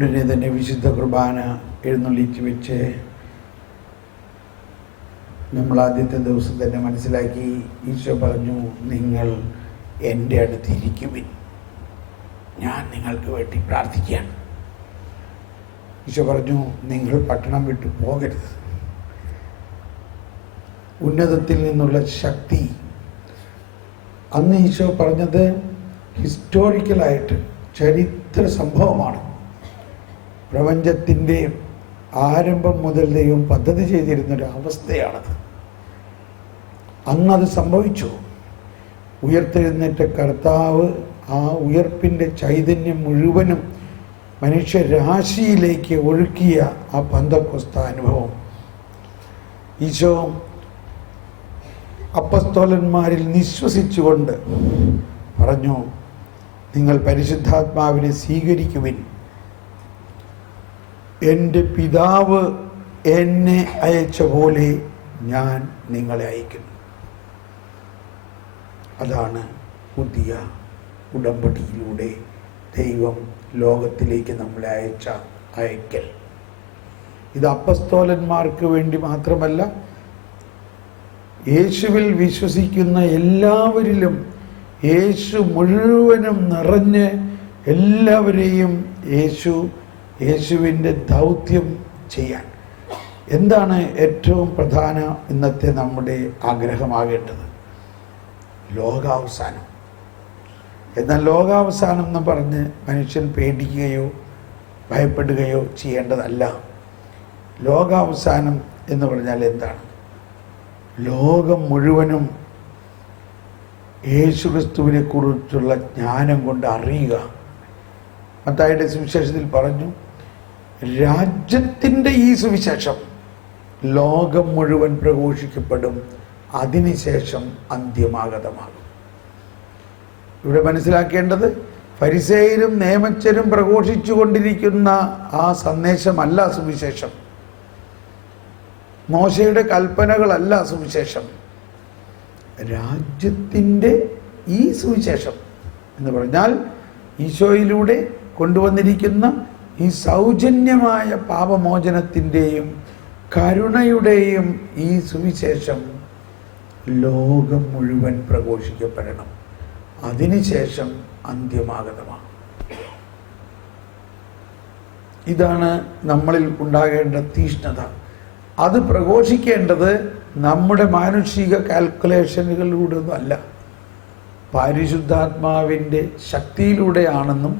ഉടനെ തന്നെ വിശുദ്ധ കുർബാന എഴുന്നള്ളിച്ച് വെച്ച് നമ്മൾ ആദ്യത്തെ ദിവസം തന്നെ മനസ്സിലാക്കി. ഈശോ പറഞ്ഞു, നിങ്ങൾ എൻ്റെ അടുത്തിരിക്കുവിൻ, ഞാൻ നിങ്ങൾക്ക് വേണ്ടി പ്രാർത്ഥിക്കുകയാണ്. ഈശോ പറഞ്ഞു, നിങ്ങൾ പട്ടണം വിട്ടു പോകരുത്. ഉന്നതത്തിൽ നിന്നുള്ള ശക്തി അന്ന് ഈശോ പറഞ്ഞത് ഹിസ്റ്റോറിക്കലായിട്ട് ചരിത്ര സംഭവമാണ്. പ്രപഞ്ചത്തിൻ്റെ ആരംഭം മുതൽ ദൈവം പദ്ധതി ചെയ്തിരുന്നൊരവസ്ഥയാണത്. അന്നത് സംഭവിച്ചു. ഉയർത്തെഴുന്നേറ്റ കർത്താവ് ആ ഉയർപ്പിൻ്റെ ചൈതന്യം മുഴുവനും മനുഷ്യരാശിയിലേക്ക് ഒഴുക്കിയ ആ പെന്തക്കോസ്ത് അനുഭവം ഈശോ അപ്പസ്തോലന്മാരിൽ നിശ്വസിച്ചുകൊണ്ട് പറഞ്ഞു, നിങ്ങൾ പരിശുദ്ധാത്മാവിനെ സ്വീകരിക്കുവിൻ, എൻ്റെ പിതാവ് എന്നെ അയച്ച പോലെ ഞാൻ നിങ്ങളെ അയക്കുന്നു. അതാണ് പുതിയ ഉടമ്പടിയിലൂടെ ദൈവം ലോകത്തിലേക്ക് നമ്മളെ അയക്കൽ. ഇത് അപ്പസ്തോലന്മാർക്ക് വേണ്ടി മാത്രമല്ല, യേശുവിൽ വിശ്വസിക്കുന്ന എല്ലാവരിലും യേശു മുഴുവനും നിറഞ്ഞ് എല്ലാവരെയും യേശുവിൻ്റെ ദൗത്യം ചെയ്യാൻ. എന്താണ് ഏറ്റവും പ്രധാന ഇന്നത്തെ നമ്മുടെ ആഗ്രഹമാകേണ്ടത്? ലോകാവസാനം. എന്നാൽ ലോകാവസാനം എന്ന് പറഞ്ഞ് മനുഷ്യൻ പേടിക്കുകയോ ഭയപ്പെടുകയോ ചെയ്യേണ്ടതല്ല. ലോകാവസാനം എന്ന് പറഞ്ഞാൽ എന്താണ്? ലോകം മുഴുവനും യേശുക്രിസ്തുവിനെ കുറിച്ചുള്ള ജ്ഞാനം കൊണ്ട് അറിയുക. മത്തായിയുടെ സുവിശേഷത്തിൽ പറഞ്ഞു, രാജ്യത്തിൻ്റെ ഈ സുവിശേഷം ലോകം മുഴുവൻ പ്രഘോഷിക്കപ്പെടും, അതിനുശേഷം അന്ത്യമാഗതമാകും. ഇവിടെ മനസ്സിലാക്കേണ്ടത്, ഫരിസേയരും നിയമജ്ഞരും പ്രഘോഷിച്ചു കൊണ്ടിരിക്കുന്ന ആ സന്ദേശമല്ല സുവിശേഷം. മോശയുടെ കൽപ്പനകളല്ല സുവിശേഷം. രാജ്യത്തിൻ്റെ ഈ സുവിശേഷം എന്ന് പറഞ്ഞാൽ ഈശോയിലൂടെ കൊണ്ടുവന്നിരിക്കുന്ന ഈ സൗജന്യമായ പാപമോചനത്തിൻ്റെയും കരുണയുടെയും ഈ സുവിശേഷം ലോകം മുഴുവൻ പ്രഘോഷിക്കപ്പെടണം, അതിനുശേഷം അന്ത്യമാഗതമാണ്. ഇതാണ് നമ്മളിൽ ഉണ്ടാകേണ്ട തീഷ്ണത. അത് പ്രഘോഷിക്കേണ്ടത് നമ്മുടെ മാനുഷിക കാൽക്കുലേഷനുകളിലൂടെ ഒന്നും അല്ല, പരിശുദ്ധാത്മാവിൻ്റെ ശക്തിയിലൂടെയാണെന്നും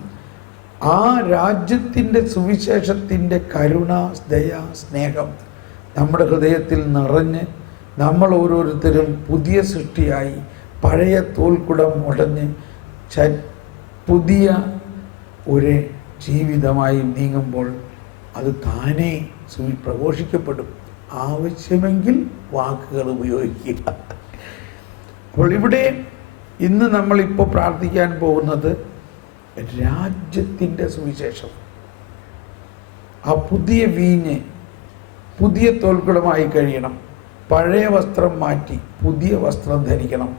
ആ രാജ്യത്തിൻ്റെ സുവിശേഷത്തിൻ്റെ കരുണ, ദയ, സ്നേഹം നമ്മുടെ ഹൃദയത്തിൽ നിറഞ്ഞ് നമ്മൾ ഓരോരുത്തരും പുതിയ സൃഷ്ടിയായി പഴയ തോൽക്കുടം ഉടഞ്ഞ് പുതിയ ഒരു ജീവിതമായി നീങ്ങുമ്പോൾ അത് താനേ പ്രഘോഷിക്കപ്പെടും. ആവശ്യമെങ്കിൽ വാക്കുകൾ ഉപയോഗിക്കുക. അപ്പോൾ ഇവിടെ ഇന്ന് നമ്മളിപ്പോൾ പ്രാർത്ഥിക്കാൻ പോകുന്നത് രാജ്യത്തിൻ്റെ സുവിശേഷം. ആ പുതിയ വീഞ്ഞ് പുതിയ തോൽക്കുടമായി കഴിയണം. പഴയ വസ്ത്രം മാറ്റി പുതിയ വസ്ത്രം ധരിക്കണം.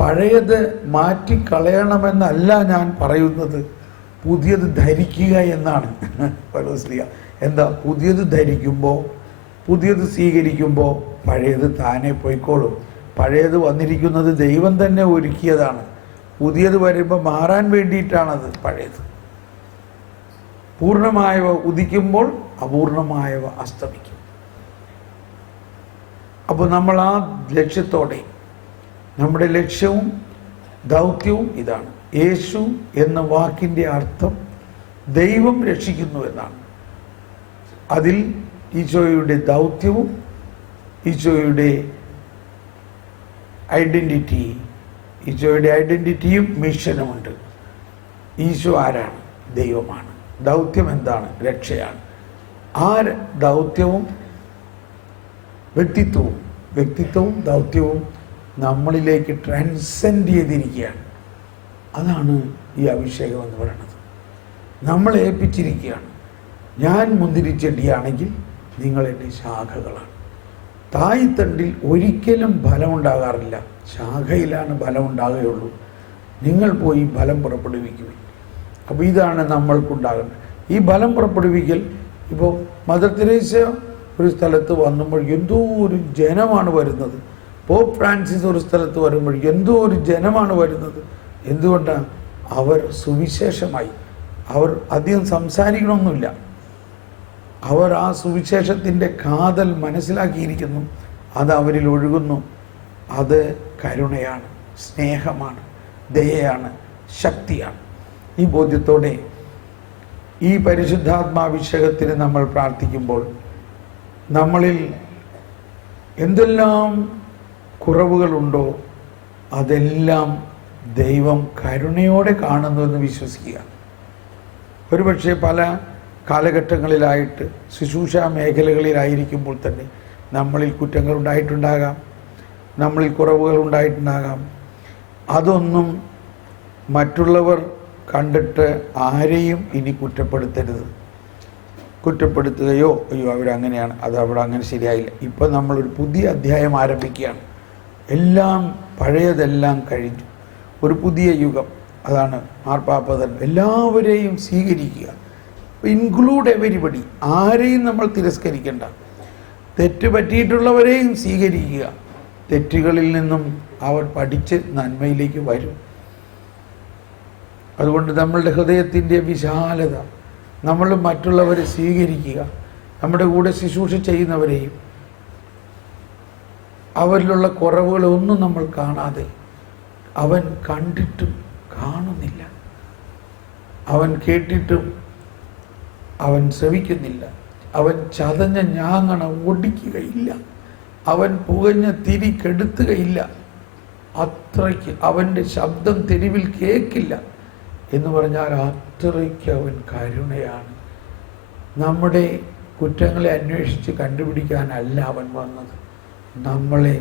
പഴയത് മാറ്റിക്കളയണമെന്നല്ല ഞാൻ പറയുന്നത്, പുതിയത് ധരിക്കുക എന്നാണ് പൗലോസ്. എന്താ? പുതിയത് ധരിക്കുമ്പോൾ, പുതിയത് സ്വീകരിക്കുമ്പോൾ പഴയത് താനെ പോയിക്കോളും. പഴയത് വന്നിരിക്കുന്നത് ദൈവം തന്നെ ഒരുക്കിയതാണ്. പുതിയത് വരുമ്പോൾ മാറാൻ വേണ്ടിയിട്ടാണത് പഴയത്. പൂർണ്ണമായവ ഉദിക്കുമ്പോൾ അപൂർണമായവ അസ്തമിക്കും. അപ്പോൾ നമ്മൾ ആ ലക്ഷ്യത്തോടെ, നമ്മുടെ ലക്ഷ്യവും ദൗത്യവും ഇതാണ്. യേശു എന്ന വാക്കിൻ്റെ അർത്ഥം ദൈവം രക്ഷിക്കുന്നു എന്നാണ്. അതിൽ ഈശോയുടെ ദൗത്യവും ഈശോയുടെ ഐഡൻറ്റിറ്റിയും മിഷനുമുണ്ട്. ഈശോ ആരാണ്? ദൈവമാണ്. ദൗത്യം എന്താണ്? രക്ഷയാണ്. ആ ദൗത്യവും വ്യക്തിത്വവും ദൗത്യവും നമ്മളിലേക്ക് ട്രാൻസെൻഡ് ചെയ്തിരിക്കുകയാണ്. അതാണ് ഈ അഭിഷേകം എന്ന് പറയുന്നത്. നമ്മളെ ഏൽപ്പിച്ചിരിക്കുകയാണ്. ഞാൻ മുന്തിരിച്ചെടിയാണെങ്കിൽ നിങ്ങൾ എൻ്റെ ശാഖകളാണ്. തായ്തണ്ടിൽ ഒരിക്കലും ഫലമുണ്ടാകാറില്ല, ശാഖയിലാണ് ഫലമുണ്ടാകുകയുള്ളൂ. നിങ്ങൾ പോയി ഫലം പുറപ്പെടുവിക്കുക. അപ്പോൾ ഇതാണ് നമ്മൾക്കുണ്ടാകുന്നത്. ഈ ബലം പുറപ്പെടുവിക്കൽ. ഇപ്പോൾ മദർ തെരേസ ഒരു സ്ഥലത്ത് വന്നുമ്പോൾ എന്തോ ഒരു ജനമാണ് വരുന്നത്. പോപ്പ് ഫ്രാൻസിസ് ഒരു സ്ഥലത്ത് വരുമ്പോൾ എന്തോ ഒരു ജനമാണ് വരുന്നത്. എന്തുകൊണ്ടാണ്? അവർ സുവിശേഷമായി. അവർ അധികം സംസാരിക്കണമൊന്നുമില്ല. അവർ ആ സുവിശേഷത്തിൻ്റെ കാതൽ മനസ്സിലാക്കിയിരിക്കുന്നു. അത് അവരിൽ ഒഴുകുന്നു. അത് കരുണയാണ്, സ്നേഹമാണ്, ദയയാണ്, ശക്തിയാണ്. ഈ ബോധ്യത്തോടെ ഈ പരിശുദ്ധാത്മാഭിഷേകത്തിന് നമ്മൾ പ്രാർത്ഥിക്കുമ്പോൾ നമ്മളിൽ എന്തെല്ലാം കുറവുകളുണ്ടോ അതെല്ലാം ദൈവം കരുണയോടെ കാണുന്നുവെന്ന് വിശ്വസിക്കുക. ഒരുപക്ഷെ പല കാലഘട്ടങ്ങളിലായിട്ട് ശുശ്രൂഷ മേഖലകളിലായിരിക്കുമ്പോൾ തന്നെ നമ്മളിൽ കുറ്റങ്ങൾ ഉണ്ടായിട്ടുണ്ടാകാം, നമ്മളിൽ കുറവുകൾ ഉണ്ടായിട്ടുണ്ടാകാം. അതൊന്നും മറ്റുള്ളവർ കണ്ടിട്ട് ആരെയും ഇനി കുറ്റപ്പെടുത്തരുത്. കുറ്റപ്പെടുത്തുകയോ അയ്യോ അവരങ്ങനെയാണ്, അത് അവിടെ അങ്ങനെ ശരിയായില്ല. ഇപ്പം നമ്മളൊരു പുതിയ അധ്യായം ആരംഭിക്കുകയാണ്. എല്ലാം പഴയതെല്ലാം കഴിഞ്ഞു, ഒരു പുതിയ യുഗം. അതാണ് മാർപ്പാപ്പതൻ എല്ലാവരെയും സ്വീകരിക്കുക. Include everybody. ആരെയും നമ്മൾ തിരസ്കരിക്കേണ്ട. തെറ്റ് പറ്റിയിട്ടുള്ളവരെയും സ്വീകരിക്കുക. തെറ്റുകളിൽ നിന്നും അവർ പഠിച്ച് നന്മയിലേക്ക് വരും. അതുകൊണ്ട് നമ്മളുടെ ഹൃദയത്തിൻ്റെ വിശാലത, നമ്മൾ മറ്റുള്ളവരെ സ്വീകരിക്കുക. നമ്മുടെ കൂടെ ശുശ്രൂഷ ചെയ്യുന്നവരെയും അവരിലുള്ള കുറവുകളൊന്നും നമ്മൾ കാണാതെ, അവൻ കണ്ടിട്ടും കാണുന്നില്ല, അവൻ കേട്ടിട്ടും അവൻ ശ്രവിക്കുന്നില്ല, അവൻ ചതഞ്ഞ ഞാങ്ങണ ഓടിക്കുകയില്ല, അവൻ പുകഞ്ഞ തിരി കെടുത്തുകയില്ല, അത്രയ്ക്ക് അവൻ്റെ ശബ്ദം തെരുവിൽ കേൾക്കില്ല എന്ന് പറഞ്ഞാൽ അത്രയ്ക്ക് അവൻ കരുണയാണ്. നമ്മുടെ കുറ്റങ്ങളെ അന്വേഷിച്ച് കണ്ടുപിടിക്കാനല്ല അവൻ വന്നത്. നമ്മളെ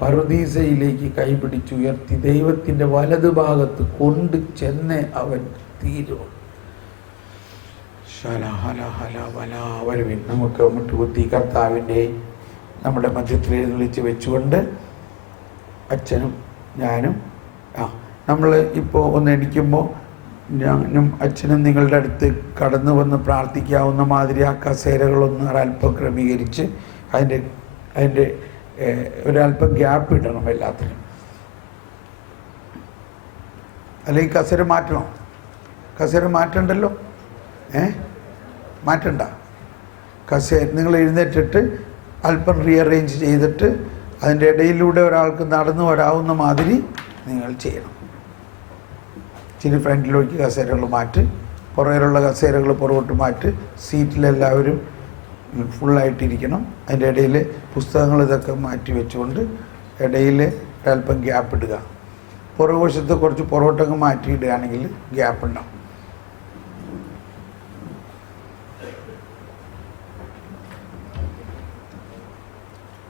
പറുദീസയിലേക്ക് കൈപിടിച്ചുയർത്തി ദൈവത്തിൻ്റെ വലതുഭാഗത്ത് കൊണ്ട് ചെന്നേ അവൻ തീരുള്ളൂ. വരുവിൻ, നമുക്ക് മുട്ടുകുത്തി കർത്താവിൻ്റെ നമ്മുടെ മധ്യത്തിൽ എഴുന്നള്ളിച്ച് വെച്ചുകൊണ്ട് അച്ഛനും ഞാനും നമ്മൾ ഇപ്പോൾ ഒന്ന് എണിക്കുമ്പോൾ ഞാനും അച്ഛനും നിങ്ങളുടെ അടുത്ത് കടന്നു വന്ന് പ്രാർത്ഥിക്കാവുന്ന മാതിരി ആ കസേരകളൊന്ന് ഒരല്പം ക്രമീകരിച്ച് അതിൻ്റെ ഒരല്പം ഗ്യാപ്പ് ഇടണം എല്ലാത്തിനും. അല്ലെങ്കിൽ കസേര മാറ്റണോ? കസേര മാറ്റണ്ടല്ലോ. മാറ്റണ്ട. കസേര നിങ്ങൾ എഴുന്നേറ്റിട്ട് അല്പം റീഅറേഞ്ച് ചെയ്തിട്ട് അതിൻ്റെ ഇടയിലൂടെ ഒരാൾക്ക് നടന്നു വരാവുന്ന മാതിരി നിങ്ങൾ ചെയ്യണം. ഇച്ചിരി ഫ്രണ്ടിലേക്ക് കസേരകൾ മാറ്റി, പുറകിലുള്ള കസേരകൾ പുറകോട്ട് മാറ്റി, സീറ്റിലെല്ലാവരും ഫുള്ളായിട്ടിരിക്കണം. അതിൻ്റെ ഇടയിൽ പുസ്തകങ്ങൾ ഇതൊക്കെ മാറ്റി വെച്ചുകൊണ്ട് ഇടയിൽ ഒരല്പം ഗ്യാപ്പ് ഇടുക. പുറകുവശത്ത് കുറച്ച് പുറകോട്ടൊക്കെ മാറ്റിയിടുകയാണെങ്കിൽ ഗ്യാപ്പ് ഉണ്ടാവും.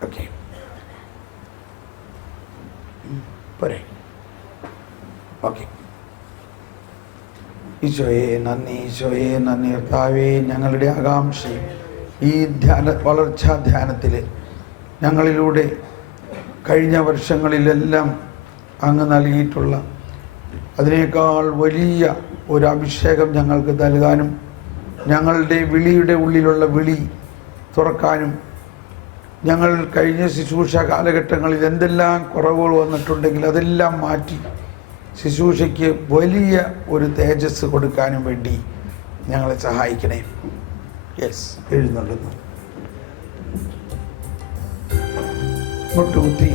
ഓക്കെ, പോരെ? ഓക്കെ. ഈശോയെ നന്ദി, ഈശോയെ നന്ദി. കർത്താവേ, ഞങ്ങളുടെ ആകാംക്ഷയും ഈ വളർച്ചാ ധ്യാനത്തിൽ ഞങ്ങളിലൂടെ കഴിഞ്ഞ വർഷങ്ങളിലെല്ലാം അങ്ങ് നൽകിയിട്ടുള്ള അതിനേക്കാൾ വലിയ ഒരു അഭിഷേകം ഞങ്ങൾക്ക് നൽകാനും ഞങ്ങളുടെ വിളിയുടെ ഉള്ളിലുള്ള വിളി തുറക്കാനും ഞങ്ങൾ കഴിഞ്ഞ ശുശ്രൂഷ കാലഘട്ടങ്ങളിൽ എന്തെല്ലാം കുറവുകൾ വന്നിട്ടുണ്ടെങ്കിൽ അതെല്ലാം മാറ്റി ശുശ്രൂഷയ്ക്ക് വലിയ ഒരു തേജസ് കൊടുക്കാനും വേണ്ടി ഞങ്ങളെ സഹായിക്കണേ. യെസ്, എഴുന്നള്ളുന്നു. മുട്ടുകുത്തി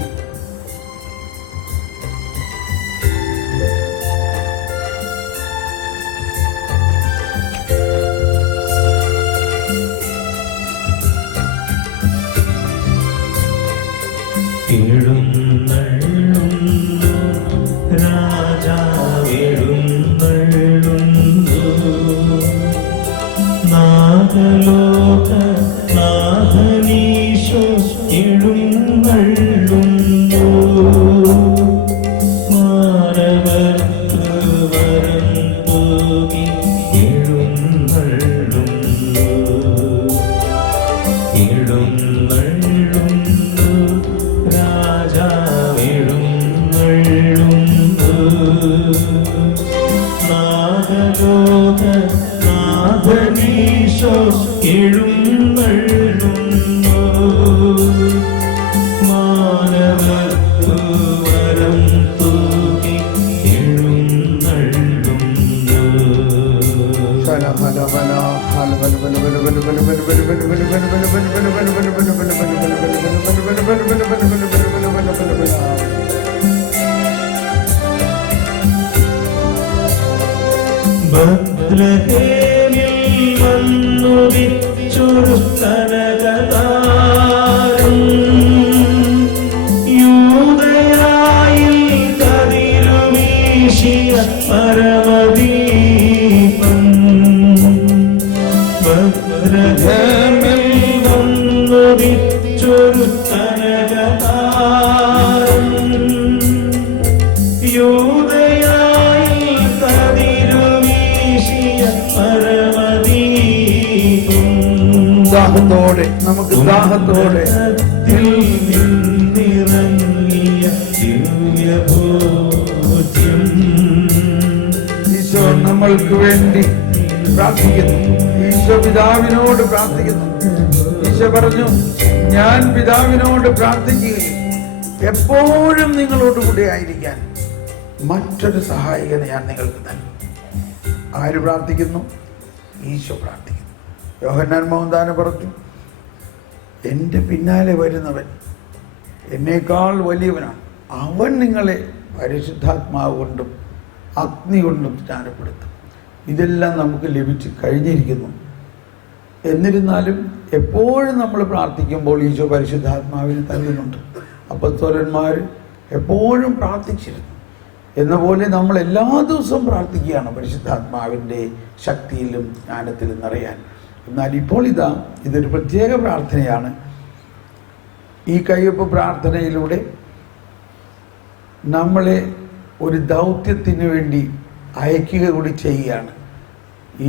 നാഗലോക നാഗനി ഈശോ എഴുന്നള്ളുന്നു. മാനവത്വരം തൂക്കി എഴുന്നള്ളുന്നു. ബത്ലഹേമിൽ വന്നുദിച്ചൊരു കനകതാരം, യൂദയായിൽ കതിരുവീശിയ പരമദീപം. ബത്ലഹേമിൽ വന്നുദിച്ചൊരു കനകതാരം, യൂദയായിൽ കതിരുവീശിയ പരമദീപം. ദാഹത്തോടെ നമുക്ക് ദാഹത്തോടെ നിറങ്ങിയ ദിവ്യഭോജ്യം. ഈശോ നമ്മൾക്ക് വേണ്ടി പ്രാർത്ഥിക്കുന്നു. ഈശോ പിതാവിനോട് പ്രാർത്ഥിക്കുന്നു. ഈശോ പറഞ്ഞു, ഞാൻ പിതാവിനോട് പ്രാർത്ഥിക്കുകയും എപ്പോഴും നിങ്ങളോട് കൂടെ ആയിരിക്കാൻ മറ്റൊരു സഹായകനെ ഞാൻ നിങ്ങൾക്ക് നൽകും. ആര് പ്രാർത്ഥിക്കുന്നു? ഈശോ പ്രാർത്ഥിക്കുന്നു. യോഹന്നാൻ മോഹൻദാന പറഞ്ഞു, എൻ്റെ പിന്നാലെ വരുന്നവൻ എന്നേക്കാൾ വലിയവനാണ്, അവൻ നിങ്ങളെ പരിശുദ്ധാത്മാവ് കൊണ്ടും അഗ്നി കൊണ്ടും സ്നാനപ്പെടുത്തും. ഇതെല്ലാം നമുക്ക് ലഭിച്ച് കഴിഞ്ഞിരിക്കുന്നു. എന്നിരുന്നാലും എപ്പോഴും നമ്മൾ പ്രാർത്ഥിക്കുമ്പോൾ ഈശോ പരിശുദ്ധാത്മാവിനെ തരുന്നുണ്ട്. അപ്പോസ്തലന്മാർ എപ്പോഴും പ്രാർത്ഥിച്ചിരുന്നു എന്ന പോലെ നമ്മൾ എല്ലാ ദിവസവും പ്രാർത്ഥിക്കുകയാണ് പരിശുദ്ധാത്മാവിൻ്റെ ശക്തിയിലും ജ്ഞാനത്തിലും നിറയാൻ. എന്നാൽ ഇപ്പോൾ ഇതൊരു പ്രത്യേക പ്രാർത്ഥനയാണ്. ഈ കയ്യൊപ്പ് പ്രാർത്ഥനയിലൂടെ നമ്മളെ ഒരു ദൗത്യത്തിന് വേണ്ടി അയക്കുക കൂടി ചെയ്യുകയാണ്.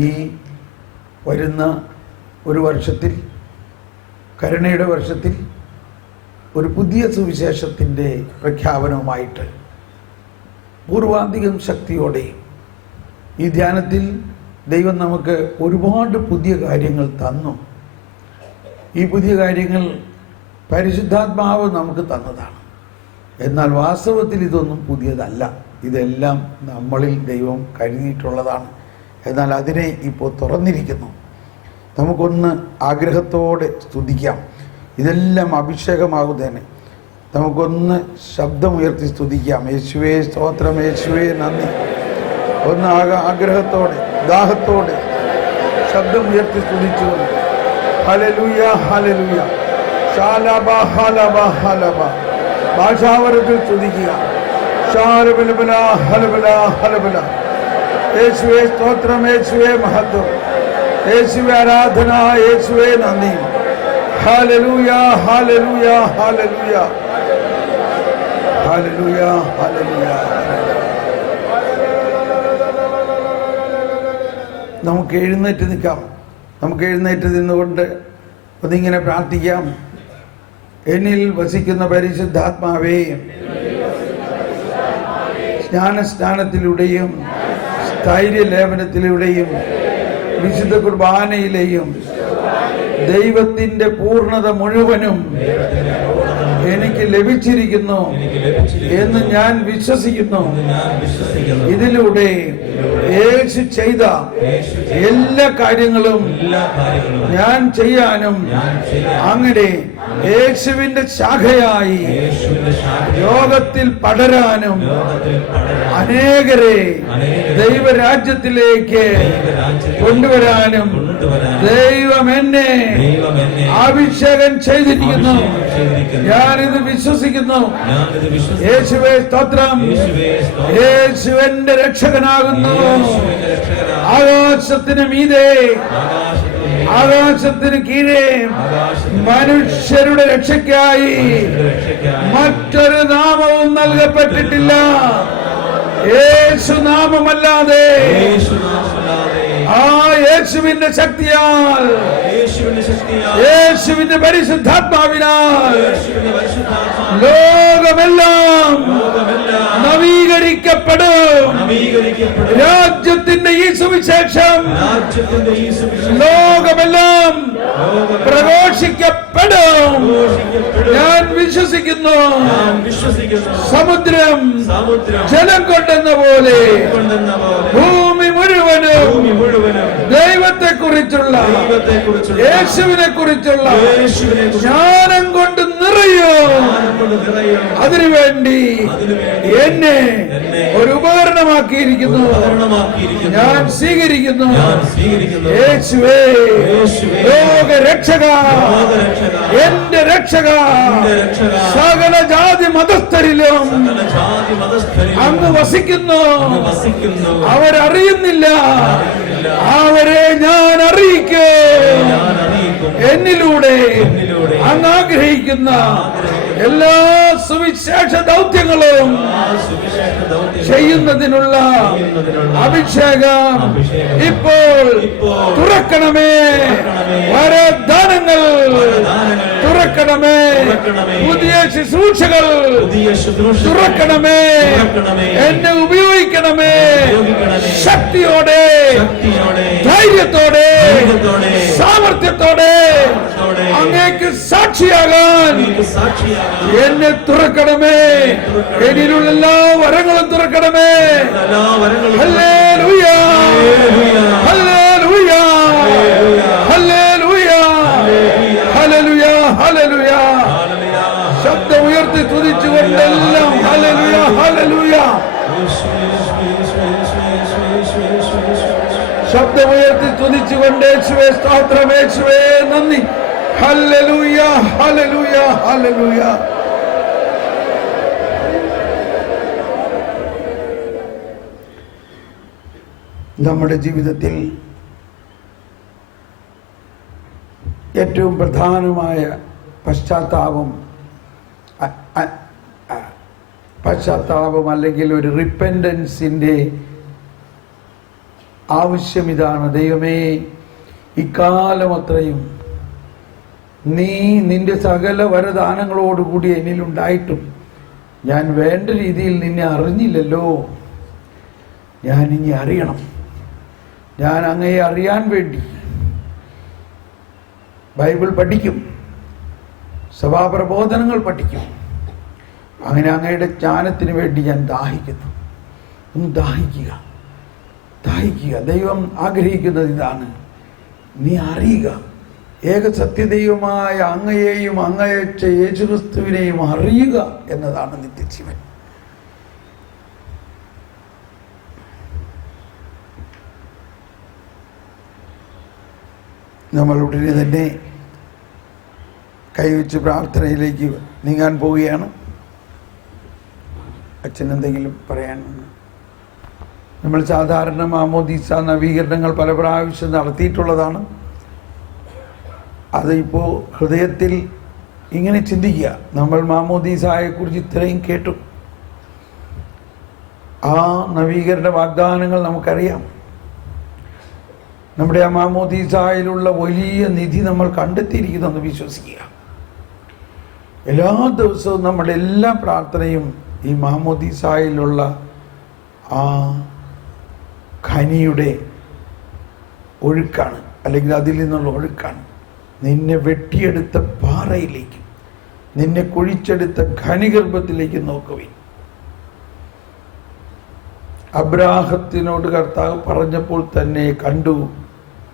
ഈ വരുന്ന ഒരു വർഷത്തിൽ, കരുണയുടെ വർഷത്തിൽ, ഒരു പുതിയ സുവിശേഷത്തിൻ്റെ പ്രഖ്യാപനവുമായിട്ട് പൂർവാധികം ശക്തിയോടെ ഈ ധ്യാനത്തിൽ ദൈവം നമുക്ക് ഒരുപാട് പുതിയ കാര്യങ്ങൾ തന്നു. ഈ പുതിയ കാര്യങ്ങൾ പരിശുദ്ധാത്മാവ് നമുക്ക് തന്നതാണ്. എന്നാൽ വാസ്തവത്തിൽ ഇതൊന്നും പുതിയതല്ല. ഇതെല്ലാം നമ്മളിൽ ദൈവം കരുതിയിട്ടുള്ളതാണ്. എന്നാൽ അതിനെ ഇപ്പോൾ തുറന്നിരിക്കുന്നു. നമുക്കൊന്ന് ആഗ്രഹത്തോടെ സ്തുതിക്കാം. ഇതെല്ലാം അഭിഷേകമാകുന്നതിന് നമുക്കൊന്ന് ശബ്ദമുയർത്തി സ്തുതിക്കാം. യേശുവേ സ്തോത്രം, യേശുവേ നന്ദി. ഒന്ന് ആഗ്രഹത്തോടെ ദാഹത്തോടെ ശബ്ദമുയർത്തി സ്തുതിച്ചുകൊണ്ട് ഹല്ലേലൂയ ഹല്ലേലൂയ ശാലബ ഹലബ ഹലബ ഭാഷാവരത്തിൽ സ്തുതിക്കുക. ശാലബലബല ഹലബല ഹലബല. യേശുവേ സ്തോത്രം, യേശുവേ മഹത്വം, യേശുവേ ആരാധന, യേശുവേ നന്ദി. Hallelujah hallelujah hallelujah hallelujah hallelujah. നമുക്ക് എഴുന്നേറ്റ് നിൽക്കാം. നമുക്ക് എഴുന്നേറ്റ് നിന്നുകൊണ്ട് ഒന്നിങ്ങനെ പ്രാർത്ഥിക്കാം. എന്നിൽ വസിക്കുന്ന പരിശുദ്ധാത്മാവേ, സ്നാനത്തിലൂടെയും സ്ഥൈര്യലേപനത്തിലൂടെയും വിശുദ്ധ കുർബാനയിലെയും ദൈവത്തിൻ്റെ പൂർണ്ണത മുഴുവനും എനിക്ക് ലഭിച്ചിരിക്കുന്നു എന്ന് ഞാൻ വിശ്വസിക്കുന്നു. ഇതിലൂടെ യേശു ചെയ്ത എല്ലാ കാര്യങ്ങളും ഞാൻ ചെയ്യാനും അങ്ങനെ യേശുവിന്റെ ശാഖയായി ലോകത്തിൽ പടരാനും അനേകരെ ദൈവരാജ്യത്തിലേക്ക് കൊണ്ടുവരാനും ദൈവം എന്നെ അഭിഷേകം ചെയ്തിരിക്കുന്നു. ഞാനിത് വിശ്വസിക്കുന്നു. യേശുവേ സ്തോത്രം. യേശു എന്റെ രക്ഷകനാകുന്നു. ആകാശത്തിന് മീതെ ആകാശത്തിന് കീഴേ മനുഷ്യരുടെ രക്ഷയ്ക്കായി മറ്റൊരു നാമവും നൽകപ്പെട്ടിട്ടില്ല. യേശു നാമമല്ലാതെ ആ യേശുവിന്റെ ശക്തിയാൽ, യേശുവിന്റെ ശക്തിയാൽ, യേശുവിന്റെ പരിശുദ്ധാത്മാവിനാൽ യേശുവിന്റെ പരിശുദ്ധാത്മാവിനാൽ ലോകമെല്ലാം ലോകമെല്ലാം നവീകരിക്കപ്പെടും. നവീകരിക്കപ്പെടും. രാജ്യത്തിന്റെ ഈ സുവിശേഷം രാജ്യത്തിന്റെ ഈ സുവിശേഷം ലോകമെല്ലാം പ്രഘോഷിക്കപ്പെടും. ഘോഷിക്കപ്പെടും. ഞാൻ വിശ്വസിക്കുന്നു. നാം വിശ്വസിക്കുന്നു. സമുദ്രം സമുദ്രം ജലം കൊണ്ടെന്ന പോലെ കൊണ്ടെന്ന പോലെ ഭൂമി മുഴുവനും ഭൂമി മുഴുവനും ദൈവത്തെ കുറിച്ചുള്ള, ദൈവത്തെക്കുറിച്ചുള്ള, യേശുവിനെ കുറിച്ചുള്ള യേശുവിനെക്കുറിച്ചുള്ള ജ്ഞാനം കൊണ്ട് നിറയും. ജ്ഞാനം കൊണ്ട് നിറയും. അതിനുവേണ്ടി അതിനുവേണ്ടി എന്നെ ഒരു ഉപകരണമാക്കിയിരിക്കുന്നു. ഉപകരണമാക്കിയിരിക്കുന്നു. ഞാൻ സ്വീകരിക്കുന്നു. ഞാൻ സ്വീകരിക്കുന്നു. യേശുവേ, യേശുവേ, ലോകരക്ഷക, ലോകരക്ഷക, എന്റെ രക്ഷക, എന്റെ രക്ഷക, സകല ജാതി മതസ്ഥരിലും സകല ജാതി മതസ്ഥരിലും അങ്ങ് വസിക്കുന്നു. അങ്ങ് വസിക്കുന്നു. അവരറിയുന്നില്ല, അറിയുന്നില്ല. അവരെ ഞാൻ അറിയിക്കും. ഞാൻ അറിയിക്കും. എന്നിലൂടെ എന്നിലൂടെ അങ്ങ് ആഗ്രഹിക്കുന്ന എല്ലാ സുവിശേഷ ദൗത്യങ്ങളും ആ സുവിശേഷ ദൗത്യം ചെയ്യുന്നതിനുള്ള അഭിഷേകം ഇപ്പോൾ തുറക്കണമേ. വരദാനങ്ങൾ തുറക്കണമേ. പുതിയ ശുശ്രൂഷകൾ പുതിയ ശുശ്രൂഷ തുറക്കണമേ. തുറക്കണമേ. എന്നെ ഉപയോഗിക്കണമേ. ഉപയോഗിക്കണമേ. ശക്തിയോടെ, ശക്തിയോടെ, ധൈര്യത്തോടെ, ധൈര്യത്തോടെ, സാമർത്ഥ്യത്തോടെ സാമർത്ഥ്യത്തോടെ അങ്ങേക്ക് സാക്ഷിയാകാൻ അങ്ങേക്ക് സാക്ഷിയാകാൻ എന്നെ തുറക്കണമേ. എന്നിലുള്ള എല്ലാ വരങ്ങളും തുറക്കണമേ. എല്ലാ വരങ്ങളും hallelujah, hallelujah, hallelujah, hallelujah, hallelujah. ശബ്ദം ഉയർത്തി തുതിച്ചുകൊണ്ടെല്ലാം ഹല്ലേലൂയ, ഹല്ലേലൂയ. ശബ്ദമുയർത്തി തുതിച്ചുകൊണ്ട് യേശുവേ സ്തോത്രം, യേശുവേ നന്ദി. Hallelujah, hallelujah, hallelujah. നമ്മുടെ ജീവിതത്തിൽ ഏറ്റവും പ്രധാനമായ പശ്ചാത്താപം അല്ലെങ്കിൽ ഒരു റിപ്പൻഡൻസിൻ്റെ ആവശ്യം ഇതാണ്. ദൈവമേ, ഇക്കാലം അത്രയും നീ നിന്റെ സകല വരദാനങ്ങളോടുകൂടി എന്നിലുണ്ടായിട്ടും ഞാൻ വേണ്ട രീതിയിൽ നിന്നെ അറിഞ്ഞില്ലല്ലോ. ഞാൻ ഇനി അറിയണം. ഞാൻ അങ്ങയെ അറിയാൻ വേണ്ടി ബൈബിൾ പഠിക്കും, സഭാപ്രബോധനങ്ങൾ പഠിക്കും. അങ്ങനെ അങ്ങയുടെ ജ്ഞാനത്തിന് വേണ്ടി ഞാൻ ദാഹിക്കുന്നു. ഒന്ന് ദാഹിക്കുക. ദൈവം ആഗ്രഹിക്കുന്നത് ഇതാണ്. നീ അറിയുക. ഏക സത്യദൈവമായ അങ്ങയെയും അങ്ങയച്ച യേശുക്രിസ്തുവിനെയും അറിയുക എന്നതാണ് നിത്യജീവൻ. നമ്മൾ ഉടനെ തന്നെ കൈവച്ച് പ്രാർത്ഥനയിലേക്ക് നീങ്ങാൻ പോവുകയാണ്. അച്ഛൻ എന്തെങ്കിലും പറയാനുണ്ട്? നമ്മൾ സാധാരണ മാമോദീസ നവീകരണങ്ങൾ പല പ്രാവശ്യം നടത്തിയിട്ടുള്ളതാണ്. അതിപ്പോൾ ഹൃദയത്തിൽ ഇങ്ങനെ ചിന്തിക്കുക, നമ്മൾ മാമോദീസയെക്കുറിച്ച് ഇത്രയും കേട്ടു, ആ നവീകരണ വാഗ്ദാനങ്ങൾ നമുക്കറിയാം. നമ്മുടെ ആ മാമോദീസയിലുള്ള വലിയ നിധി നമ്മൾ കണ്ടെത്തിയിരിക്കുന്നെന്ന് വിശ്വസിക്കുക. എല്ലാ ദിവസവും നമ്മുടെ എല്ലാ പ്രാർത്ഥനയും ഈ മാമോദീസയിലുള്ള ആ ഖനിയുടെ ഒഴുക്കാണ്, അല്ലെങ്കിൽ അതിൽ നിന്നുള്ള ഒഴുക്കാണ്. നിന്നെ വെട്ടിയെടുത്ത പാറയിലേക്ക്, നിന്നെ കുഴിച്ചെടുത്ത ഖനിഗർഭത്തിലേക്ക് നോക്കുവിൻ. അബ്രാഹത്തിനോട് കർത്താവ് പറഞ്ഞപ്പോൾ തന്നെ കണ്ടു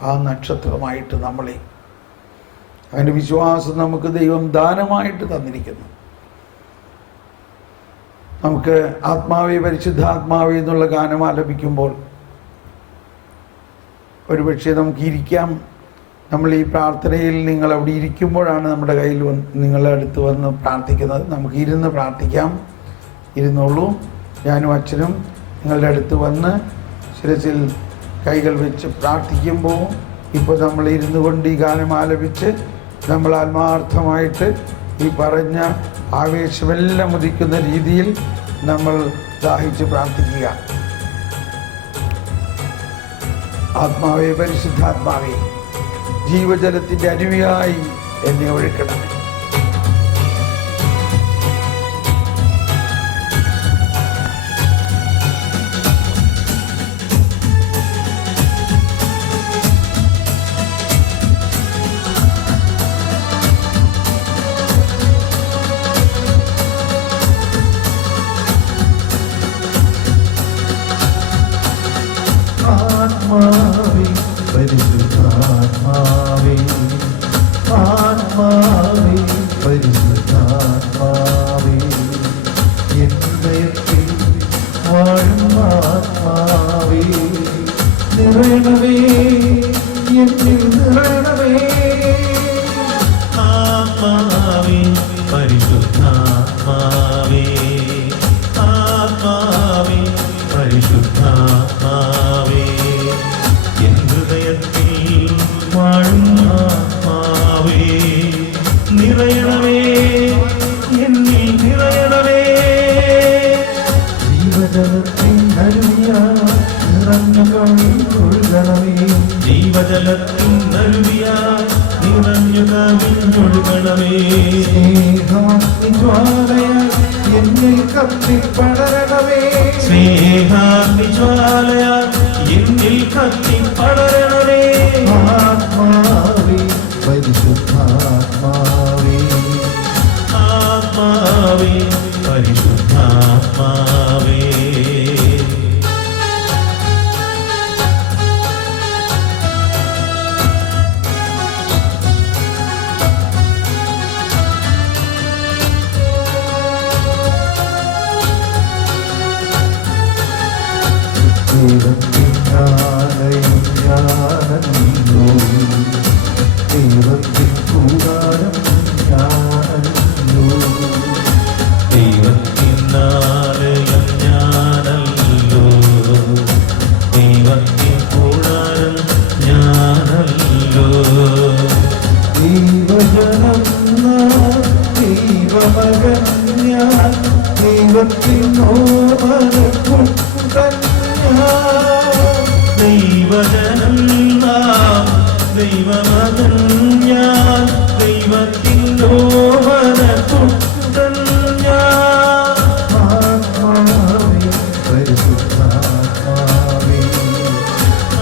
ആ നക്ഷത്രമായിട്ട് നമ്മളെ. അതിൻ്റെ വിശ്വാസം നമുക്ക് ദൈവം ദാനമായിട്ട് തന്നിരിക്കുന്നു. നമുക്ക് ആത്മാവേ പരിശുദ്ധാത്മാവേ എന്നുള്ള ഗാനം ആലപിക്കുമ്പോൾ ഒരുപക്ഷെ നമുക്ക് ഇരിക്കാം. നമ്മൾ ഈ പ്രാർത്ഥനയിൽ നിങ്ങൾ അവിടെ ഇരിക്കുമ്പോഴാണ് നമ്മുടെ കയ്യിൽ നിങ്ങളുടെ അടുത്ത് വന്ന് പ്രാർത്ഥിക്കുന്നത്. നമുക്ക് ഇരുന്ന് പ്രാർത്ഥിക്കാം. ഇരുന്നോളൂ. ഞാനും അച്ഛനും നിങ്ങളുടെ അടുത്ത് വന്ന് ശിരസിൽ കൈകൾ വെച്ച് പ്രാർത്ഥിക്കുമ്പോൾ ഇപ്പോൾ നമ്മൾ ഇരുന്നു കൊണ്ട് ഈ ഗാനം ആലപിച്ച് നമ്മൾ ആത്മാർത്ഥമായിട്ട് ഈ പറഞ്ഞ ആവേശമെല്ലാം ഉദിക്കുന്ന രീതിയിൽ നമ്മൾ ദാഹിച്ച് പ്രാർത്ഥിക്കുക. ആത്മാവേ, പരിശുദ്ധാത്മാവേ, ജീവജലത്തിൻ്റെ അരുവിയായി എന്നെ ഒഴുക്കണമേ. ആത്മാവേ, പരിശുദ്ധാത്മാവേ, ആത്മാവേ, പരിശുദ്ധാത്മാവേ, എൻ ഹൃദയത്തിൽ വാഴും ആത്മാവേ, നിറയണമേ, എന്നിൽ നിറയണമേ. ആത്മാവേ, പരിശുദ്ധാത്മാവേ, ആത്മാവേ, പരിശുദ്ധാത്മാവേ, എൻ ഹൃദയത്തിൽ വാഴും ആത്മാവേ, നിറയണമേ, എന്നിൽ നിറയണമേ. ജീവജലത്തിൻ അരുവിയായി നിറഞ്ഞു കവിഞ്ഞൊഴുകണമേ, ജീവജലത്തിൻ അരുവിയായി നിറഞ്ഞു കവിഞ്ഞൊഴുകണമേ. സ്നേഹാഗ്നിജ്വാലയായി എന്നിൽ കത്തിപ്പടരണമേ, സ്നേഹാഗ്നിജ്വാലയാൽ എന്നിൽ കത്തിപ്പടരണമേ. ആത്മാവേ, പരിശുദ്ധാത്മാവേ, ആത്മാവേ, പരിശുദ്ധാത്മാവേ, ദൈവത്തിനാലയം ഞാനല്ലോ, ദൈവത്തിൻ കൂടാരം ഞാനല്ലോ, ദൈവത്തിനാലയം ഞാനല്ലോ, ദൈവത്തിൻ കൂടാരം ഞാനല്ലോ. ദൈവജനം നാം, ദൈവമകൻ ഞാൻ, ദൈവത്തിനോമനക്കുട്ടൻ ഞാൻ. ദൈവജനം നാം, ദൈവമകൻ ഞാൻ, ദൈവത്തിനോമനക്കുട്ടൻ ഞാൻ. ആത്മാവേ, പരിശുദ്ധാത്മാവേ,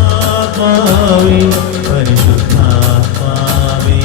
ആത്മാവേ, പരിശുദ്ധാത്മാവേ,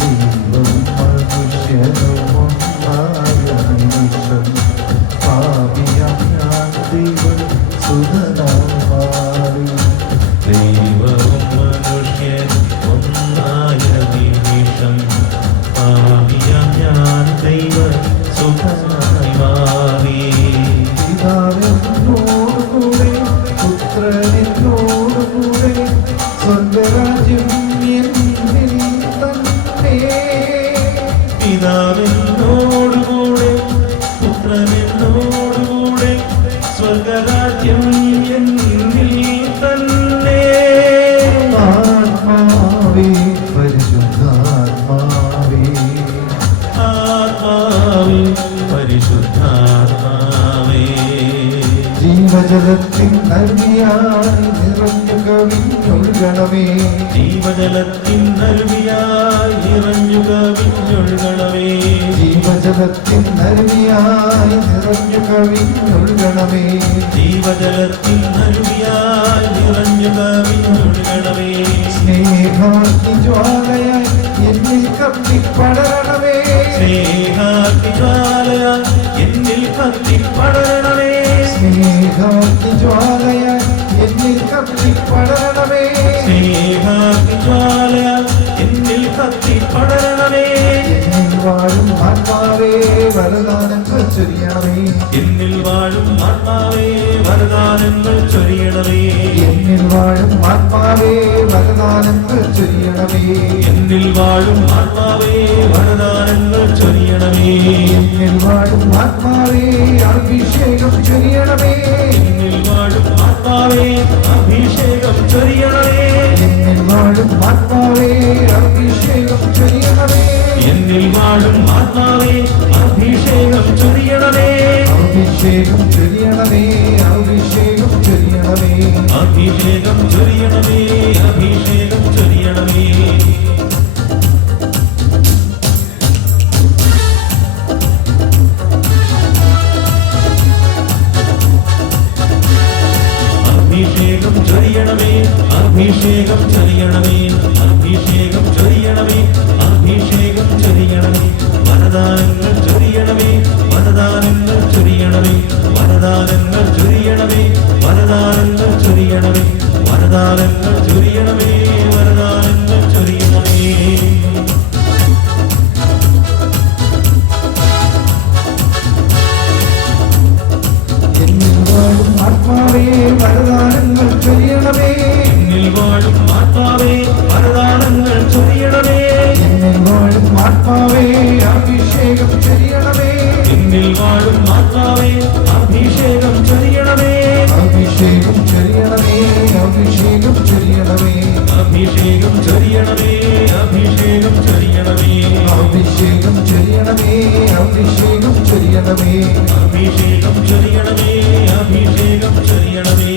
ദൈവവും മനുഷ്യനും ഒന്നായ നിമിഷം, പാപിയാം ഞാൻ ദൈവസുതനായി മാറി. ദൈവവും മനുഷ്യനും ഒന്നായ നിമിഷം, പാപിയാം ഞാൻ ദൈവസുതനായി മാറി. പിതാവിനോടുകൂടെ പുത്രനോടുകൂടെ സ്വർഗരാജ്യം എന്നിൽ തന്നെ. പിതാവിനോടുകൂടെ പുത്രനോടുകൂടെ സ്വർഗരാജ്യം എന്നിൽ തന്നെ. ആത്മാവേ, പരിശുദ്ധാത്മാവേ, ആത്മാവേ, പരിശുദ്ധാത്മാവേ, ജീവജലത്തിൻ അരുവിയായി നിറഞ്ഞു കവിഞ്ഞൊഴുകണമേ, ജീവജലത്തിൻ അരുവിയായി നിറഞ്ഞു കവിഞ്ഞൊഴുകണമേ. ജീവജലത്തിൻ അരുവിയായി നിറഞ്ഞു കവിഞ്ഞൊഴുകണമേ, ജീവജലത്തിൻ അരുവിയായി നിറഞ്ഞു കവിഞ്ഞൊഴുകണമേ. സ്നേഹാഗ്നിജ്വാലയായി എന്നിൽ കത്തിപ്പടരണമേ, സ്നേഹാഗ്നിജ്വാലയാൽ എന്നിൽ കത്തിപ്പടരണമേ സ്നേഹാഗ്നിജ്വാലയാൽ എന്നിൽ കത്തിപ്പടരണമേ സ്നേഹാഗ്നിജ്വാലയാൽ എന്നിൽ കത്തിപ്പടരണമേ എന്നിൽ വാഴും ആത്മാവേ വരദാനങ്ങൾ ചൊരിയണമേ എന്നിൽ വാഴും ആത്മാവേ വരദാനങ്ങൾ ചൊരിയണമേ എന്നിൽ വാഴും ആത്മാവേ വരദാനങ്ങൾ ചൊരിയണമേ എന്നിൽ വാഴും ആത്മാവേ വരദാനങ്ങൾ ചൊരിയണമേ എന്നിൽ വാഴും ആത്മാവേ അഭിഷേകം ചൊരിയണമേ എന്നിൽ വാഴും ആത്മാവേ അഭിഷേകം ചൊരിയണമേ എന്നിൽ വാഴും ആത്മാവേ അഭിഷേകം ചൊരിയണമേ എന്നിൽ വാഴും ആത്മാവേ അഭിഷേകം ചൊരിയണമേ അഭിഷേകം ചൊരിയണമേ അഭിഷേകം ചൊരിയണമേ അഭിഷേകം ചൊരിയണമേ അഭിഷേകം ചൊരിയണമേ അഭിഷേകം ചൊരിയണമേ അഭിഷേകം ചൊരിയണമേ അഭിഷേകം ചൊരിയണമേ അഭിഷേകം ചൊരിയണമേ വരദാനങ്ങൾ ചൊരിയണമേ വരദാനങ്ങൾ ചൊരിയണമേ വരദാനങ്ങൾ ചൊരിയണമേ വരദാനങ്ങൾ ചൊരിയണമേ വരദാനങ്ങൾ ചൊരിയണമേ വരദാനങ്ങൾ ചൊരിയണമേ എന്നിൽ വാഴും ആത്മാവേ വരദാനങ്ങൾ ചൊരിയണമേ എന്നിൽ വാഴും ആത്മാവേ വരദാനങ്ങൾ ചൊരിയണമേ എന്നിൽ വാഴും ആത്മാവേ അഭിഷേകം ചൊരിയണമേ എന്നിൽ വാഴും ആത്മാവേ അഭിഷേകം ചൊരിയണമേ അഭിഷേകം ചൊരിയണമേ അഭിഷേകം ചൊരിയണമേ അഭിഷേകം ചൊരിയണമേ അഭിഷേകം ചൊരിയണമേ അഭിഷേകം ചൊരിയണമേ അഭിഷേകം ചൊരിയണമേ അഭിഷേകം ചൊരിയണമേ അഭിഷേകം ചൊരിയണമേ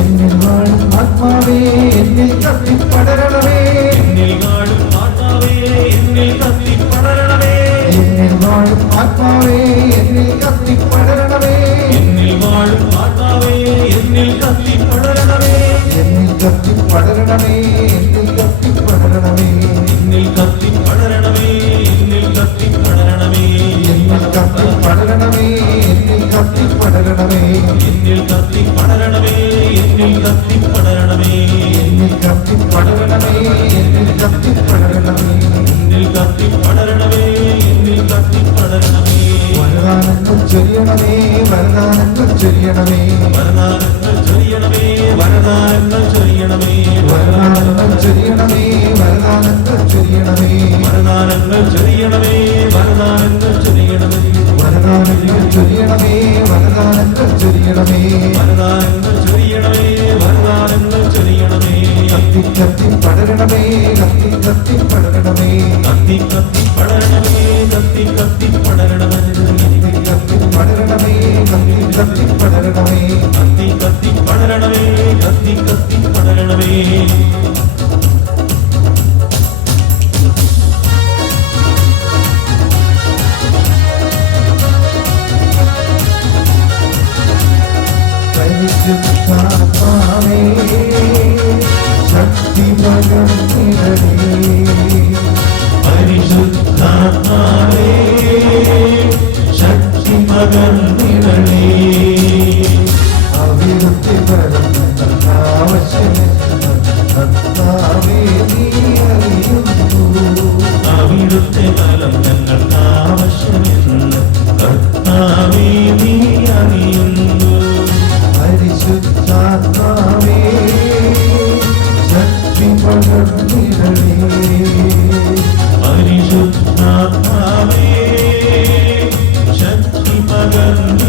എന്നിൽ വാഴും ആത്മാവേ എന്നിൽ കത്തിപ്പടരണമേ എന്നിൽ വാഴും ആത്മാവേ എന്നിൽ കത്തിപ്പടരണമേ എന്നിൽ വാഴും ആത്മാവേ എന്നിൽ കത്തിപ്പടരണമേ എന്നിൽ വാഴും ആത്മാവേ എന്നിൽ കത്തിപ്പടരണമേ എന്നിൽ കത്തിപ്പടരണമേ എന്നിൽ കത്തിപ്പടരണമേ എന്നിൽ കത്തിപ്പടരണമേ എന്നിൽ കത്തിപ്പടരണമേ എന്നിൽ കത്തിപ്പടരണമേ എന്നിൽ കത്തിപ്പടരണമേ എന്നിൽ കത്തിപ്പടരണമേ എന്നിൽ കത്തിപ്പടരണമേ എന്നിൽ കത്തിപ്പടരണമേ എന്നിൽ കത്തിപ്പടരണമേ എന്നിൽ കത്തിപ്പടരണമേ എന്നിൽ കത്തിപ്പടരണമേ വരദാനങ്ങൾ ചൊരിയണമേ വരദാനങ്ങൾ ചൊരിയണമേ വരദാനങ്ങൾ ചൊരിയണമേ വരദാനങ്ങൾ ചൊരിയണമേ വരദാനങ്ങൾ ചൊരിയണമേ വരദാനങ്ങൾ ചൊരിയണമേ വരദാനങ്ങൾ ചൊരിയണമേ വരദാനങ്ങൾ ചൊരിയണമേ വരദാനങ്ങൾ ചൊരിയണമേ വരദാനങ്ങൾ ചൊരിയണമേ വരദാനങ്ങൾ ചൊരിയണമേ വരദാനങ്ങൾ ചൊരിയണമേ കത്തി കത്തി പടരണമേ കത്തി കത്തി പടരണമേ കത്തി കത്തി പടരണമേ കത്തി കത്തി പടരണമേ കത്തി പടരണമേ കത്തി കത്തി പടരണമേ കത്തി കത്തി പടരണമേ കത്തി കത്തി പടരണമേ പരിശുദ്ധാത്മാവേ ശക്തി പകർന്നിടണേ പരിശുദ്ധാത്മാവേ ശക്തി പകർന്നിടണേ അവിടുത്തെ പരമങ്ങൾക്ക് ആവശ്യമെന്ന് കർത്താവേ നീ അറിയുന്നു അവിടുത്തെ ബലം ഞങ്ങൾക്ക് ആവശ്യമെന്ന് കർത്താവേ നീ അറിയുന്നു പരിശുദ്ധാത്മാവേ ശക്തി പകർന്നിടണേ പരിശുദ്ധാത്മാവേ ശക്തി പകർന്നിടണേ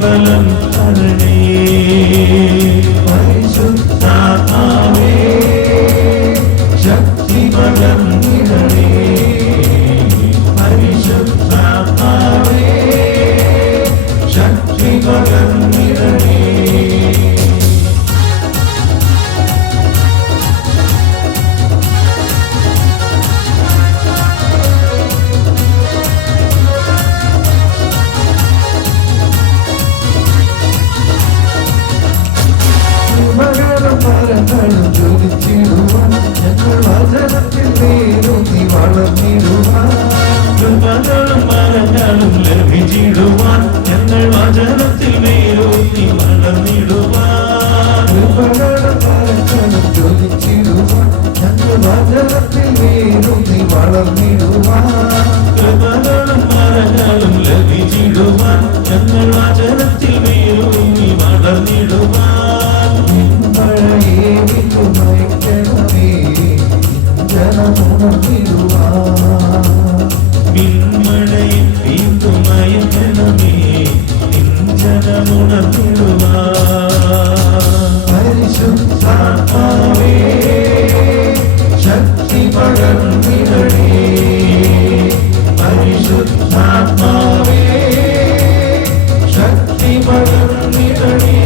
ബലം തരണേ പരിശുദ്ധാത്മാവേ ശക്തി പകർന്നിടണേ പരിശുദ്ധാത്മാവേ ശക്തി പകർന്നിടണേ മരങ്ങളും ജ്വലിച്ചിടുവാൻ ഞങ്ങൾ വചനത്തിൽ വേരൂന്നി വളർന്നിടുവാൻ കൃപകളും മരങ്ങളും ലഭിച്ചിടുവാൻ ഞങ്ങൾ വചനത്തിൽ വേരൂന്നി വളർന്നിടുവാൻ കൃപകളും മരങ്ങളും ജ്വലിച്ചിടുവാൻ ഞങ്ങൾ വചനത്തിൽ വേരൂന്നി വളർന്നിടുവാൻ കൃപകളും മരങ്ങളും ലഭിച്ചിടുവാൻ ഞങ്ങൾ വചനത്തിൽ വേരൂന്നി വളർന്നിടുവാൻ മഴയെ വിട്ടുമയക്കണമേ ജനമുണർന്നിടുവാൻ പിന്മഴയിൽ വീണ്ടുമയക്കണമേ ജനമുണർന്നിടുവാൻ പരിശുദ്ധാത്മാവേ ശക്തി പകർന്നിടണേ പരിശുദ്ധാത്മാവേ ശക്തി പകർന്നിടണേ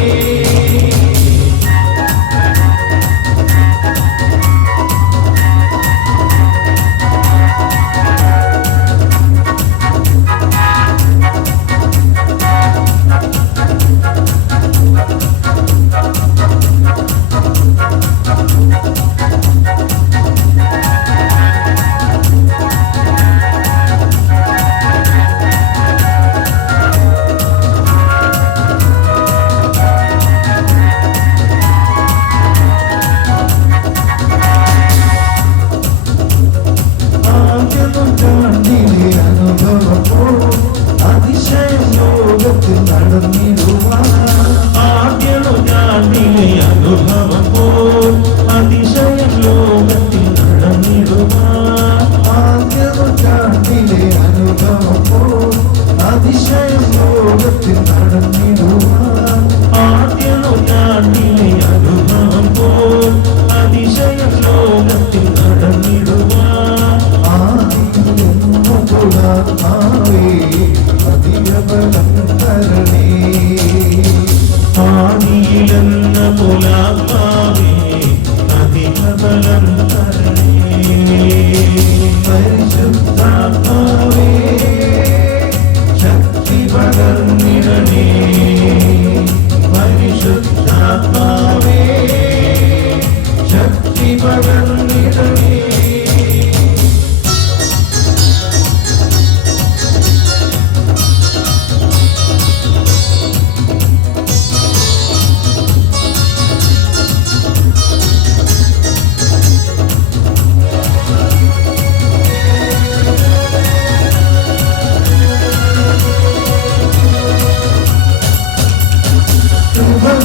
അതിശയം ലോകത്തിൽ നടന്നിടുവാൻ ആദ്യനുജാണ്ടിലെ അനുഭവം പോൽ അതിശയം ലോകത്തിൽ നടന്നിടുവാൻ ആദ്യനൂറ്റാണ്ടിലെ അനുഭവം പോൽ അതിശയം ലോകത്തിൽ നടന്നിടുവാൻ ആദ്യനുജാണ്ടിലെ അനുഭവം പോൽ അതിശയം ലോകത്തിൽ നടന്നിടുവാൻ ആദിയിലെന്നുകൊള്ളാത്മാവേ അധിക ബലം തരണേ ആദിയിലെന്ന പുലാത്മാവേ അധിക ബലം തരണേ പരിശുദ്ധാത്മാവേ ശക്തി പകർന്നിടണേ പരിശുദ്ധാത്മാവേ ശക്തി പകർന്നിടണേ കൃപകളും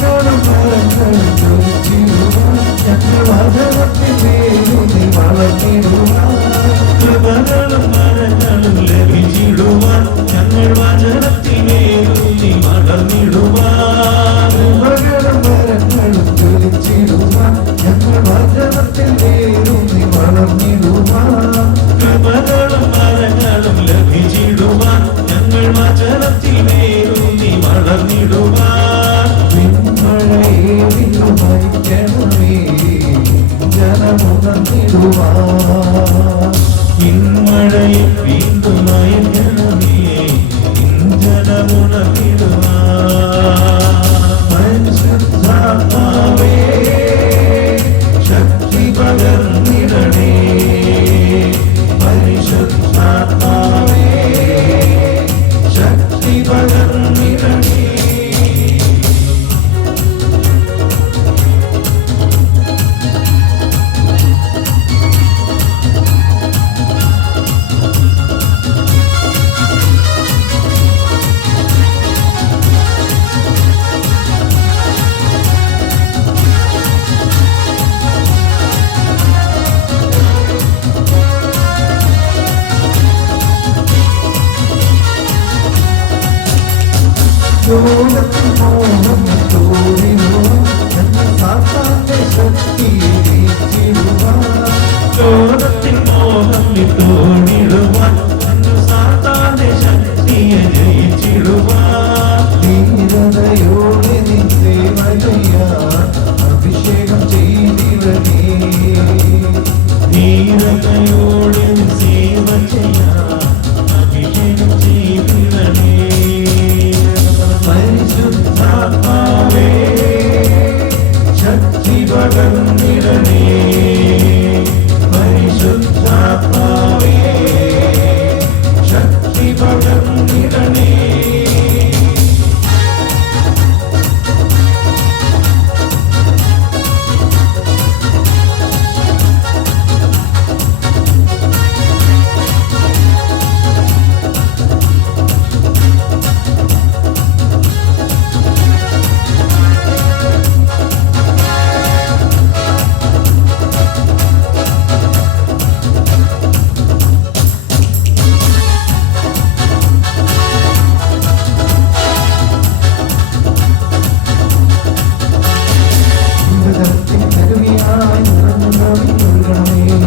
മരങ്ങളും ജ്വലിച്ചിടുവാൻ ഞങ്ങൾ വചനത്തിൽ വേരൂന്നി വളർന്നിടുവാൻ കൃപകളും മരങ്ങളും ലഭിച്ചിടുവാൻ ഞങ്ങൾ വചനത്തിൽ വേരൂന്നി വളർന്നിടുവാൻ കൃപകളും മരങ്ങളും ജ്വലിച്ചിടുവാൻ ഞങ്ങൾ വചനത്തിൽ വേരൂന്നി വളർന്നിടുവാൻ കൃപകളും മരങ്ങളും ലഭിച്ചിടുവാൻ ഞങ്ങൾ വചനത്തിൽ വേരൂന്നി വളർന്നിടുവാൻ പിന്മഴയെ വിട്ടുമയക്കണമേ ജനമുണർന്നിടുവാൻ പിന്മഴയിൽ വീണ്ടുമയക്കണമേ ജനമുണർന്നിടുവാൻ പരിശുദ്ധാത്മാവേ ശക്തി പകർന്നിടണേ പരിശുദ്ധാത്മാവേ ശക്തി പകർന്നിടണേ ലോകത്തിൽ മോഹം തോന്നിടുവാൻ എന്ന സാത്താന്റെ ശക്തിയെ ജയിച്ചിടുവാൻ ലോകത്തിൽ മോഹം വിട്ടോടിടുവാൻ സാത്താന്റെ ശക്തിയെ ജയിച്ചിടുവാൻ ധീരതയോടെ നിൻ സേവ ചെയ്യാൻ അഭിഷേകം ചെയ്തിടണേ ധീരതയോടെ സേവ ചെയ്യാൻ അഭിഷേകം ചെയ്തിടണേ പരിശുദ്ധാത്മാവേ ശക്തി പകർന്നിടണേ പരിശുദ്ധാത്മാവേ ശക്തി പകർന്നിടണേ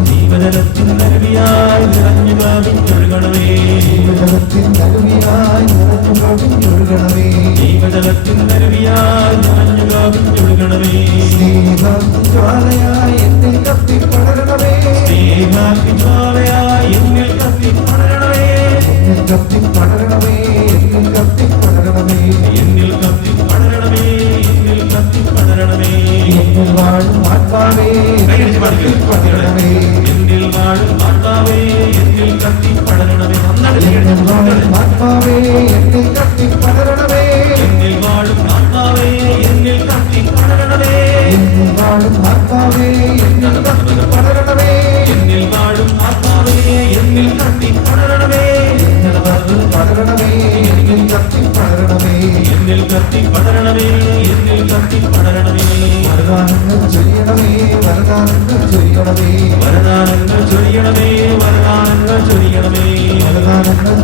ജീവജലത്തിൻ നരുവിയായി നിറഞ്ഞു കവിഞ്ഞൊഴുകണമേ ജീവജലത്തിൻ നരുവിയായി നിറഞ്ഞു കവിഞ്ഞൊഴുകണമേ ജീവജലത്തിൻ നരുവിയായി നിറഞ്ഞു കവിഞ്ഞൊഴുകണമേ സ്നേഹജ്വാലയായി എന്നിൽ കത്തിപ്പടരണമേ സ്നേഹാഗ്നിജ്വാലയായി എന്നിൽ കത്തിപ്പടരണമേ എന്നിൽ കത്തിപ്പടരണമേ എന്നിൽ കത്തിപ്പടരണമേ എന്നിൽ കത്തിപ്പടരണമേ എന്നിൽ കത്തിപ്പടരണമേ എന്നിൽ വാഴും ആത്മാവേ എന്നിൽ കത്തിപ്പടരണമേ എന്നിൽ വാഴും ആത്മാവേ എന്നിൽ കത്തിപ്പടരണമേ എന്നിൽ വാഴും ആത്മാവേ എന്നിൽ കത്തിപ്പടരണമേ എന്നിൽ വാഴും ആത്മാവേ എന്നിൽ കത്തിപ്പടരണമേ എന്നിൽ വാഴും ആത്മാവേ എന്നിൽ കത്തിപ്പടരണമേ എന്നിൽ വാഴും ആത്മാവേ എന്നിൽ കത്തിപ്പടരണമേ എന്നിൽ വാഴും പടരണമേ എന്നിൽ കത്തിപ്പടരണമേ എന്നിൽ കത്തിപ്പടരണമേ എന്നിൽ കത്തിപ്പടരണമേ പടരാനും